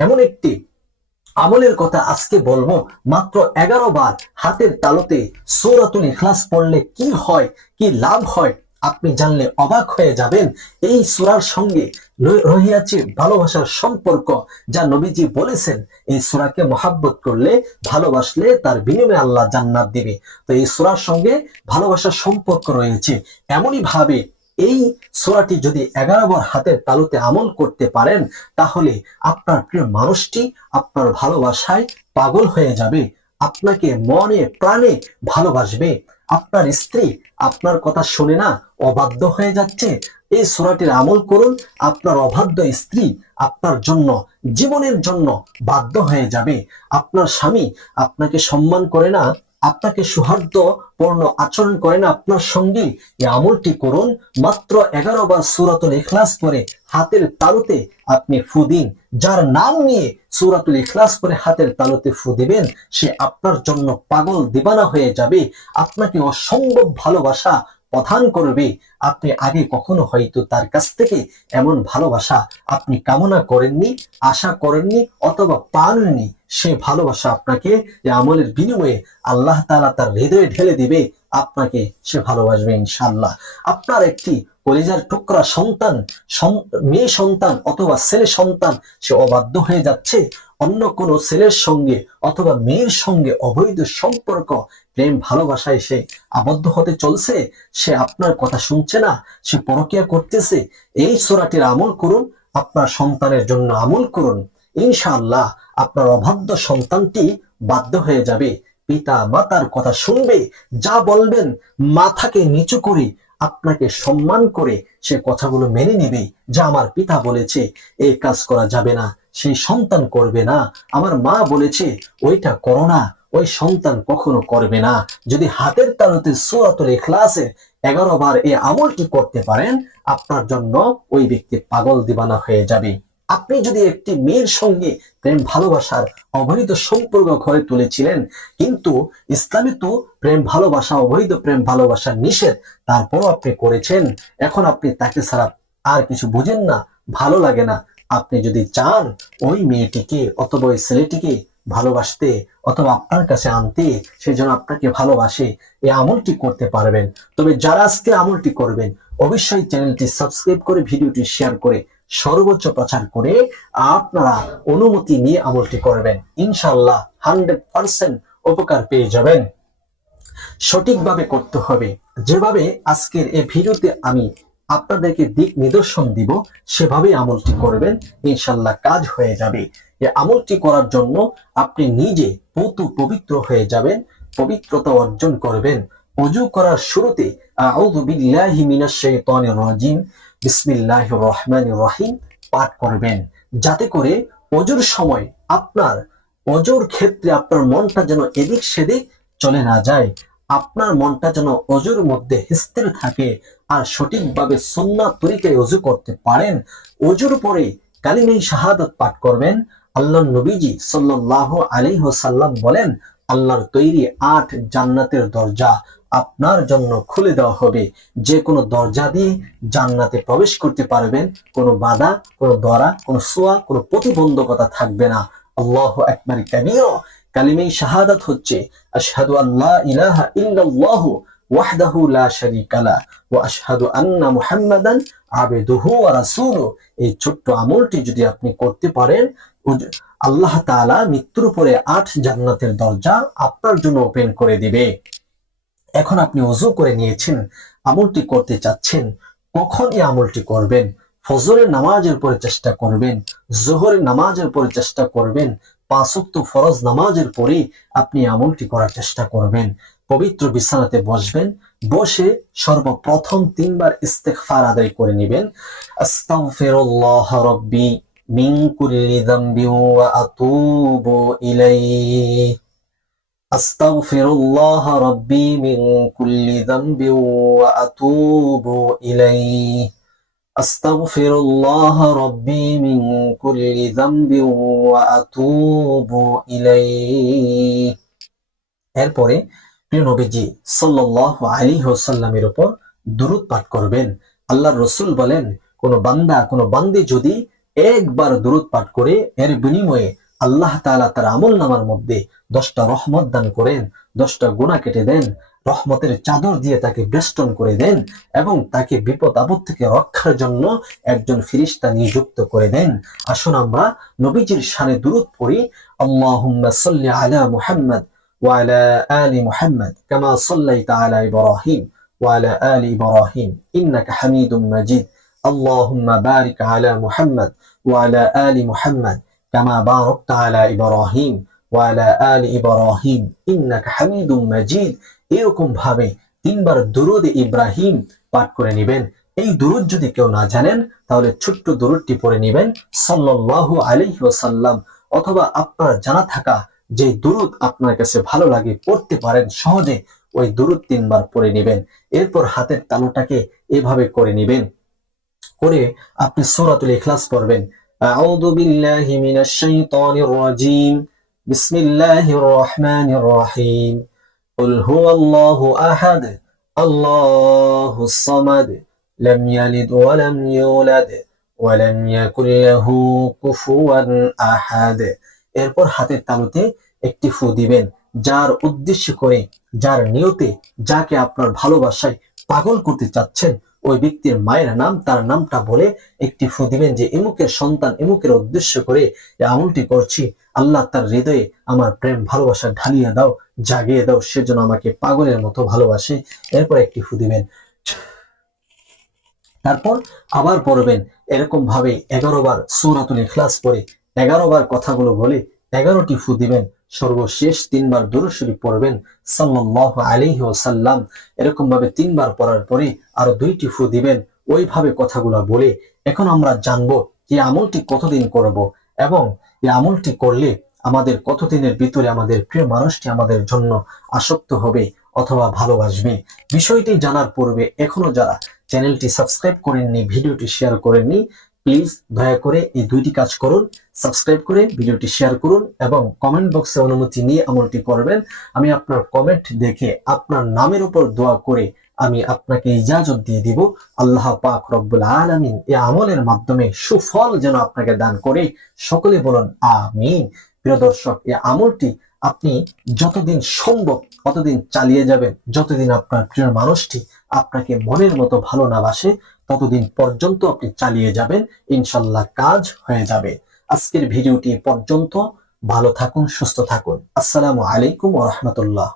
এমন একটি আমলের কথা আজকে বলবো। মাত্র 11 বার হাতের তালুতে সূরাতুল ইখলাস পড়লে কি হয়, কি লাভ হয়, আপনি জানলে অবাক হয়ে যাবেন। এই সূরার সঙ্গে রহিয়াছে ভালোবাসার সম্পর্ক, যা নবীজি বলেছেন এই সূরাকে মহাব্বত করলে, ভালোবাসলে তার বিনিময়ে আল্লাহ জান্নাত দিবে। তো এই সূরার সঙ্গে ভালোবাসার সম্পর্ক রয়েছে। এমনই ভাবে এই সূরাটি যদি 11 বার হাতের তালুতে আমল করতে পারেন, তাহলে আপনার প্রিয় মানুষটি আপনার ভালোবাসায় পাগল হয়ে যাবে, আপনাকে মনে প্রাণে ভালোবাসবে। আপনার স্ত্রী আপনার কথা শুনে না অবাধ্য হয়ে যাচ্ছে, এই সূরাটির আমল করুন, আপনার অবাধ্য স্ত্রী আপনার জন্য জীবনের জন্য বাধ্য হয়ে যাবে। আপনার স্বামী আপনাকে সম্মান করে না, আপনাকে সৌহার্দ্যপূর্ণ আচরণ করে না আপনার সঙ্গে, এই আমলটি করুন। মাত্র 11 বার সূরাতুল ইখলাস পড়ে হাতের তালুতে আপনি ফু দিন। যার নাম নিয়ে সূরাতুল ইখলাস পড়ে হাতের তালুতে ফু দিবেন, সে আপনার জন্য পাগল দিবানা হয়ে যাবে, আপনাকে অসম্ভব ভালোবাসা প্রদান করবে। আপনি আগে কখনো হয়তো তার কাছ থেকে এমন ভালোবাসা আপনি কামনা করেননি, আশা করেননি, অথবা পাননি। সে ভালোবাসা আপনাকে এই আমলের বিনিময়ে আল্লাহ তাআলা তার হৃদয়ে ঢেলে দিবে, আপনাকে সে ভালোবাসবে ইনশাআল্লাহ। আপনার একটি কলিজার টুকরা সন্তান, মেয়ে সন্তান অথবা ছেলে সন্তান, সে অবাধ্য হয়ে যাচ্ছে, অন্য কোনো ছেলের সঙ্গে অথবা মেয়ের সঙ্গে অবৈধ সম্পর্ক, প্রেম ভালোবাসায় সে আবদ্ধ হতে চলছে, সে আপনার কথা শুনছে না, সে পরকীয়া করতেছে। এই সূরাটির আমল করুন, আপনার সন্তানের জন্য আমল করুন, ইনশাআল্লাহ আপনার অবাধ্য সন্তানটি বাধ্য হয়ে যাবে, পিতা মাতার কথা শুনবে, যা বলবেন মাথাকে নিচু করে আপনাকে সম্মান করে সে কথাগুলো মেনে নেবে। যা আমার পিতা বলেছে এই কাজ করা যাবে না, সেই সন্তান করবে না। আমার মা বলেছে ওইটা করো না, ওই সন্তান কখনো করবে না। যদি হাতের তালুতে সূরাতুল ইখলাসের 11 বার এই আমলটি করতে পারেন, আপনার জন্য ওই ব্যক্তি পাগল দিবানা হয়ে যাবে। আপনি যদি একটি মেয়ের সঙ্গে প্রেম ভালোবাসার অবৈধ সম্পর্ক গড়ে তুলেছিলেন, কিন্তু ইসলামে তো প্রেম ভালোবাসা, অবৈধ প্রেম ভালোবাসা নিষেধ, তারপরও আপনি করেছেন, এখন আপনি তাকে ছাড়া আর কিছু বুঝেন না, ভালো লাগে না। আপনি যদি চান ওই মেয়েটিকে অথবা ওই ছেলেটিকে ভালোবাসতে অথবা আপনার কাছে আনতে, সেজন্য আপনাকে ভালোবাসে, এই আমলটি করতে পারবেন। তবে যারা আজকে আমলটি করবেন, অবশ্যই চ্যানেলটি সাবস্ক্রাইব করে ভিডিওটি শেয়ার করে সর্বোচ্চ প্রচার করে আপনারা অনুমতি নিয়ে আমলটি করবেন, ইনশাআল্লাহ 100% উপকার পেয়ে যাবেন। সঠিকভাবে করতে হবে, যেভাবে আজকের এই ভিডিওতে আমি আপনাদেরকে দিক নিদর্শন দিব, সেভাবে আমলটি করবেন, ইনশাআল্লাহ কাজ হয়ে যাবে। এই আমলটি করার জন্য আপনি নিজে পবিত্র হয়ে যাবেন, পবিত্রতা অর্জন করবেন। ওযু করার শুরুতে আউযু বিল্লাহি মিনাশ শাইতানির রাজিম বিসমিল্লাহির রহমানির রহিম পাঠ করবেন, যাতে করে ওযুর সময় আপনার ওযুর ক্ষেত্রে আপনার মনটা যেন এদিক সেদিক চলে না যায়, আপনার মনটা যেন ওযুর মধ্যে স্থির থাকে, আর সঠিকভাবে সুন্নাহ তরিকায় ওযু করতে পারেন। ওযুর পরে কালিমায়ে শাহাদাত পাঠ করবেন। আল্লাহর নবীজি সাল্লাল্লাহু আলাইহি ওয়াসাল্লাম বলেন, আল্লাহর তৈরি 8 জান্নাতের দরজা আপনার জন্য খুলে দেওয়া হবে, যে কোনো দরজা দিয়ে জান্নাতে প্রবেশ করতে পারবেন, কোনো বাধা, কোনো দরা, কোনো সোয়া, কোনো প্রতিবন্ধকতা থাকবে না। আল্লাহু আকবার কাবীরা। কালিমায়ে শাহাদাত হচ্ছে আশহাদু আল্লা ইলাহা ইল্লাল্লাহু ওয়াহদাহু লা শারীকা লা ওয়া আশহাদু আন্না মুহাম্মাদান আবদুহু ওয়া রাসূলুহু। এই ছোট্ট আমলটি যদি আপনি করতে পারেন, আল্লাহ তাআলা মৃত্যুর পরে 8 জান্নাতের দরজা আপনার জন্য ওপেন করে দিবে। এখন আপনি ওযু করে নিয়েছেন, আমলটি করতে চাচ্ছেন, কখন এই আমলটি করবেন? ফজরের নামাজের পরে চেষ্টা করবেন, যোহরের নামাজের পরে চেষ্টা করবেন, 5 ওয়াক্ত ফরজ নামাজের পরে আপনি আমলটি করার চেষ্টা করবেন। পবিত্র বিছানাতে বসবেন, বসে সর্বপ্রথম 3 বার ইস্তেগফার আদায় করে নেবেন। আস্তাগফিরুল্লাহ রাব্বি মিন কুল্লি যামবি ওয়া আতুবু ইলাইহি। আস্তাগফিরুল্লাহ রাব্বি মিন কুল্লি যামবি ওয়া আতুবু ইলাইহি। আস্তাগফিরুল্লাহ রাব্বি মিন কুল্লি যামবি ওয়া আতুবু ইলাইহি। এরপরে প্রিয় নবীজি সাল্লাল্লাহু আলাইহি ওয়াসাল্লামের উপর দুরূদ পাঠ করবেন। আল্লাহর রাসূল বলেন, কোন বান্দা, কোন বান্দী যদি একবার দুরূদ পাঠ করে এর বিনিময়ে আল্লাহ তাআলা তার আমলনামার মধ্যে 10টা রহমত দান করেন, 10টা গুনাহ কেটে দেন, রহমতের চাদর দিয়ে তাকে বেষ্টন করে দেন এবং তাকে বিপদ আপদ থেকে রক্ষার জন্য একজন ফেরেশতা নিযুক্ত করে দেন। আসুন আমরা নবীজির শানে দুরূদ পড়ি। আল্লাহুম্মা সাল্লি আলা মুহাম্মদ ওয়া আলা আলি মুহাম্মদ কামা সাল্লাইতা আলা ইব্রাহিম ওয়া আলা আলি ইব্রাহিম ইন্নাকা হামিদুম মাজিদ। আল্লাহুম্মা বারিক আলা মুহাম্মদ ওয়া আলা আলি মুহাম্মদ কামা বারাকতা আলা ইব্রাহিম ওয়া আলা আলি ইব্রাহিম ইন্নাকা হামিদুম মাজিদ। এরকম ভাবে 3বার দুরূদে ইব্রাহিম পাঠ করে নেবেন। এই দুরূদ যদি কেউ না জানেন তাহলে ছোট্ট দুরূদটি পড়ে নেবেন সাল্লাল্লাহু আলাইহি ওয়াসাল্লাম, অথবা আপনার জানা থাকা যে দুরূদ আপনার কাছে ভালো লাগে পড়তে পারেন সহজে, ওই দুরূদ 3বার পড়ে নেবেন। এরপর হাতের তালুটাকে এভাবে করে নেবেন, করে আপনি সূরাতুল ইখলাস পড়বেন। আউযু বিল্লাহি মিনাশ শাইতানির রাজীম, বিসমিল্লাহির রহমানির রহিম, কুল হুয়াল্লাহু আহাদ, আল্লাহুস সামাদ, লাম ইয়ালিদ ওয়া লাম ইউলাদ ওয়া লাম ইয়াকুল লাহু কুফুয়ান আহাদ। এরপর হাতের তালুতে একটি ফু দিবেন, যার উদ্দেশ্য করে, যার নিয়তে, যাকে আপনার ভালোবাসায় পাগল করতে চাচ্ছেন ওই ব্যক্তির মায়ের নাম, তার নামটা বলে একটি ফু দিবেন যে এমুকের সন্তান, এমুকের উদ্দেশ্য করে এই আমলটি করছি, আল্লাহ তার হৃদয়ে আমার প্রেম ভালোবাসা ঢালিয়ে দাও, জাগিয়ে দাও, সেজন্য আমাকে পাগলের মতো ভালোবাসে। এরপর একটি ফু দিবেন, তারপর আবার পড়বেন এরকম ভাবে 11 বার সূরাতুল ইখলাস পড়ে 11 বার কথাগুলো বলে 11টি ফু দিবেন। সর্বশেষ 3বার দুরূদ শরীফ পড়বেন সাল্লাল্লাহু আলাইহি ওয়াসাল্লাম। এরকম ভাবে 3বার পড়ার পরে আরো 2টি ফু দিবেন ওইভাবে কথাগুলো বলে। এখন আমরা জানবো যে আমলটি কতদিন করব এবং এই আমলটি করলে আমাদের কতদিনের ভিতরে আমাদের প্রিয় মানুষটি আমাদের জন্য আসক্ত হবে অথবা ভালোবাসবে। বিষয়টি জানার পূর্বে এখনো যারা চ্যানেলটি সাবস্ক্রাইব করেননি, ভিডিওটি শেয়ার করেননি, প্লিজ দয়া করে এই 2টি কাজ করুন। সাবস্ক্রাইব করে ভিডিওটি শেয়ার করুন এবং কমেন্ট বক্সে অনুমতি নিয়ে আমলটি করবেন। আমি আপনার কমেন্ট দেখে আপনার নামের উপর দোয়া করে আমি আপনাকে ইজাজত দিয়ে দিব। আল্লাহ পাক রব্বুল আলামিন এই আমলের মাধ্যমে সুফল যেন আপনাকে দান করে। সকলে বলুন আমিন। প্রিয় দর্শক, এই আমলটি আপনি যতদিন সম্ভব ততদিন চালিয়ে যাবেন, যতদিন আপনার প্রিয় মানুষটি আপনাকে মনের মতো ভালো না বাসে ততদিন পর্যন্ত আপনি চালিয়ে যাবেন, ইনশাল্লাহ কাজ হয়ে যাবে। আজকের ভিডিওটি পর্যন্ত। ভালো থাকুন, সুস্থ থাকুন। আসসালামু আলাইকুম ওয়া রাহমাতুল্লাহ।